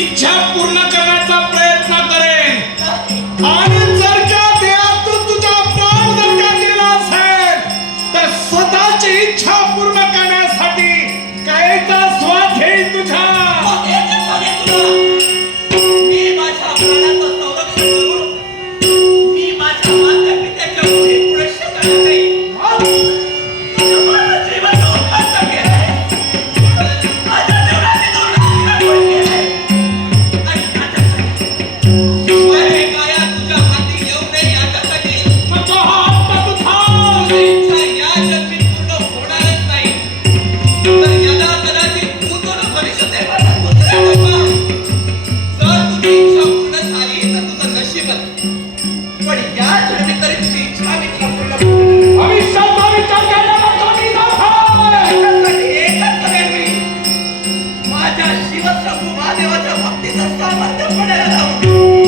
इच्छा पूर्ण करण्याचा प्रयत्न करेन आणि जर का देहातून तुझा प्राण जर का गेला असेल तर स्वतःची इच्छा पूर्ण करण्यासाठी कायचा स्वाद घेईन तुझा. मी माझ्या प्राणाचं संरक्षण करून मी माझ्या माता पित्याच्या पुढे शकत नाही. माझ्या शिवप्रभू महादेवाच्या भक्तीचं सामर्थ्य पडायला लावून